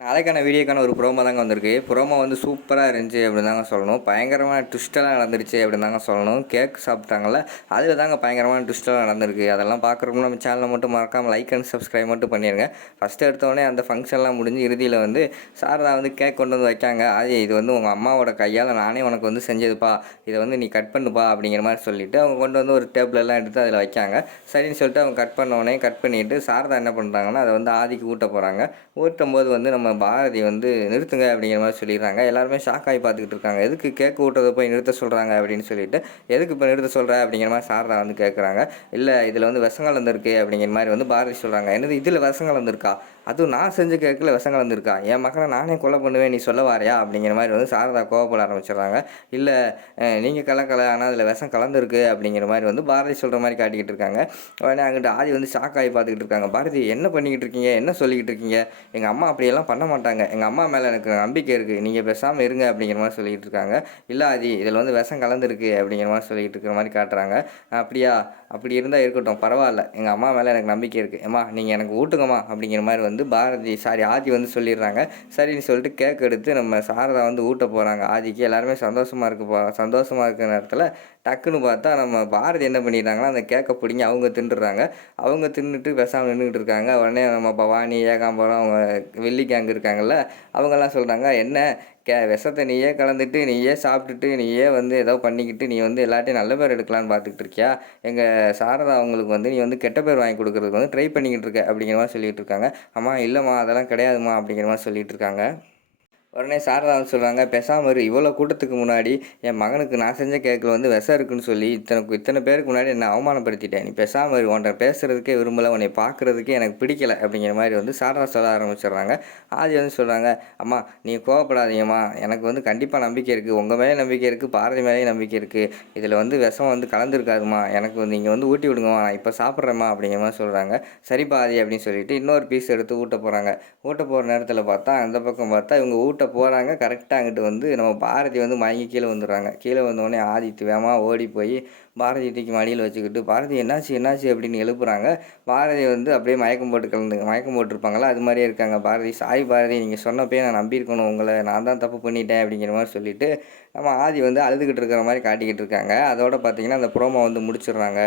நாளைக்கான வீடியோக்கான ஒரு ப்ரோமோ தாங்க வந்திருக்கு. ப்ரோமோ வந்து சூப்பராக இருந்துச்சு அப்படின்னு தாங்க சொல்லணும். பயங்கரமான ட்விஸ்டெல்லாம் நடந்துருச்சு அப்படின்னு தாங்க சொல்லணும். கேக் சாப்பிட்டாங்கல்ல அதில் தாங்க பயங்கரமான ட்விஸ்டெல்லாம் நடந்திருக்கு. அதெல்லாம் பார்க்குறப்ப நம்ம சேனலை மட்டும் மறக்காமல் லைக் அண்ட் சப்ஸ்கிரைப் மட்டும் பண்ணிடுங்க ஃபஸ்ட்டு எடுத்தோடனே அந்த ஃபங்க்ஷன்லாம் முடிஞ்சு இறுதியில் வந்து சாரதா வந்து கேக் கொண்டு வந்து வைக்காங்க அது இது வந்து உங்கள் அம்மாவோட கையால் நானே உனக்கு வந்து செஞ்சதுப்பா. இதை வந்து நீ கட் பண்ணுப்பா அப்படிங்கிற மாதிரி சொல்லிவிட்டு அவங்க கொண்டு வந்து ஒரு டேபிள் எல்லாம் எடுத்து அதில் வைக்காங்க சரின்னு சொல்லிட்டு அவங்க கட் பண்ண உடனே கட் பண்ணிவிட்டு சாரதா என்ன பண்ணுறாங்கன்னா அதை வந்து ஆதிக்கு ஊட்ட போகிறாங்க ஊட்டும் போது வந்து நம்ம பாரதி வந்து நிறுத்துங்க அப்படிங்கிற மாதிரி சொல்லிடுறாங்க. எல்லாருமே ஷாக் ஆகி பார்த்துக்கிட்டு இருக்காங்க. எதுக்கு கேக்கு ஊட்டுறதை போய் நிறுத்த சொல்கிறாங்க அப்படின்னு சொல்லிட்டு எதுக்கு இப்போ நிறுத்த சொல்கிற அப்படிங்கிற மாதிரி சாரதா வந்து கேட்குறாங்க இல்லை இதில் வந்து விஷம் கலந்துருக்கு அப்படிங்கிற மாதிரி வந்து பாரதி சொல்கிறாங்க என்னது இதில் விஷம் கலந்துருக்கா அதுவும் நான் செஞ்ச கேக்கில் விஷம் கலந்துருக்கா என் மக்களை நானே கொலை பண்ணுவேன் நீ சொல்ல வாரியா? அப்படிங்கிற மாதிரி வந்து சாரதா கோவப்பட ஆரம்பிச்சிடுறாங்க. இல்லை நீங்கள் கலக்கலை ஆனால் அதில் விஷம் கலந்துருக்கு அப்படிங்கிற மாதிரி வந்து பாரதி சொல்கிற மாதிரி காட்டிக்கிட்டு இருக்காங்க. உடனே அங்கிட்ட ஆதி வந்து ஷாக் ஆகி பார்த்துக்கிட்டு இருக்காங்க. பாரதி என்ன பண்ணிக்கிட்டு இருக்கீங்க? என்ன சொல்லிக்கிட்டு இருக்கீங்க? எங்கள் அம்மா அப்படியெல்லாம் பண்ண பண்ண மாட்டாங்க. எங்கள் அம்மா மேலே எனக்கு நம்பிக்கை இருக்குது நீங்கள் பேசாமல் இருங்க அப்படிங்கிற மாதிரி சொல்லிகிட்டு இருக்காங்க. இல்லை ஆதி இதில் வந்து விஷம் கலந்துருக்கு அப்படிங்கிற மாதிரி சொல்லிகிட்டு இருக்கிற மாதிரி காட்டுறாங்க. அப்படியா? அப்படி இருந்தால் இருக்கட்டும். பரவாயில்ல. எங்கள் அம்மா மேலே எனக்கு நம்பிக்கை இருக்குது ஏம்மா நீங்கள் எனக்கு ஊட்டுங்கம்மா அப்படிங்கிற மாதிரி வந்து பாரதி சாரி ஆதி வந்து சொல்லிடுறாங்க. சரின்னு சொல்லிட்டு கேக் எடுத்து நம்ம சாரதா வந்து ஊட்ட போகிறாங்க ஆதிக்கு எல்லாருமே சந்தோஷமாக இருக்க போ சந்தோஷமாக இருக்கிற நேரத்தில் டக்குன்னு பார்த்தா நம்ம பாரதி என்ன பண்ணிடுறாங்கன்னா அந்த கேக்கை பிடிங்கி அவங்க தின்னுடுறாங்க. அவங்க தின்னுட்டு பேசாமல் நின்றுட்டு இருக்காங்க. உடனே நம்ம பவானி ஏகாம்பரம் அவங்க வெள்ளி கேங் இருக்காங்கல்ல அவங்கெல்லாம் சொல்கிறாங்க என்ன கே விஷத்தை நீயே கலந்துட்டு நீயே சாப்பிட்டுட்டு நீயே வந்து ஏதோ பண்ணிக்கிட்டு நீ வந்து எல்லாத்தையும் நல்ல பேர் எடுக்கலான்னு பார்த்துக்கிட்டு இருக்கியா? எங்கள் சாரதா அவங்களுக்கு வந்து நீ வந்து கெட்ட பேர் வாங்கி கொடுக்குறதுக்கு வந்து ட்ரை பண்ணிக்கிட்டு இருக்க அப்படிங்கிற மாதிரி சொல்லிகிட்டு இருக்காங்க. அம்மா இல்லைம்மா அதெல்லாம் கிடையாதும்மா அப்படிங்கிற மாதிரி சொல்லிகிட்டு இருக்காங்க. உடனே சாரதா வந்து சொல்கிறாங்க பேசாமல் இரு இவ்வளோ கூட்டத்துக்கு முன்னாடி என் மகனுக்கு நான் செஞ்ச கேக்கில் வந்து விஷம் இருக்குன்னு சொல்லி இத்தனை இத்தனை பேருக்கு முன்னாடி என்னை அவமானப்படுத்திட்டேன். நீ பேசாமல் உன்ட்ட பேசுகிறதுக்கே விரும்பலை உன்னை பார்க்குறதுக்கே எனக்கு பிடிக்கல. அப்படிங்கிற மாதிரி வந்து சாரதா சொல்ல ஆரம்பிச்சிடுறாங்க. ஆதி வந்து சொல்கிறாங்க அம்மா நீ கோவப்படாதீங்கம்மா. எனக்கு வந்து கண்டிப்பாக நம்பிக்கை இருக்குது உங்கள் மேலே நம்பிக்கை இருக்குது பாரதி மேலேயும் நம்பிக்கை இருக்குது இதில் வந்து விஷம் வந்து கலந்துருக்காதுமா எனக்கு வந்து நீங்கள் வந்து ஊட்டி விடுங்கம்மா. நான் இப்போ சாப்பிட்றேம்மா. அப்படிங்கிற மாதிரி சொல்கிறாங்க சரி பாதி அப்படின்னு சொல்லிட்டு இன்னொரு பீஸ் எடுத்து ஊட்ட போகிறாங்க ஊட்ட போகிற நேரத்தில் பார்த்தா அந்த பக்கம் பார்த்தா இவங்க ஊட்ட போகிறாங்க கரெக்டாக அங்கிட்டு வந்து நம்ம பாரதி வந்து மயங்கி கீழே வந்துடுறாங்க. கீழே வந்தோடனே ஆதித்து வேகமாக ஓடி போய் பாரதி தூக்கி மடியில் வச்சுக்கிட்டு பாரதி என்னாச்சு என்னாச்சு? அப்படின்னு எழுப்புறாங்க. பாரதி வந்து அப்படியே மயக்கம் போட்டு கலந்து மயக்கம் போட்டிருப்பாங்களா அது மாதிரியே இருக்காங்க. பாரதி சாய் பாரதி நீங்கள் சொன்னப்பே நான் நம்பியிருக்கணும். உங்களை நான் தான் தப்பு பண்ணிட்டேன் அப்படிங்கிற மாதிரி சொல்லிட்டு நம்ம ஆதி வந்து அழுதுகிட்டு இருக்கிற மாதிரி காட்டிக்கிட்டு இருக்காங்க. அதோட பார்த்தீங்கன்னா அந்த ப்ரோமோ வந்து முடிச்சிடுறாங்க.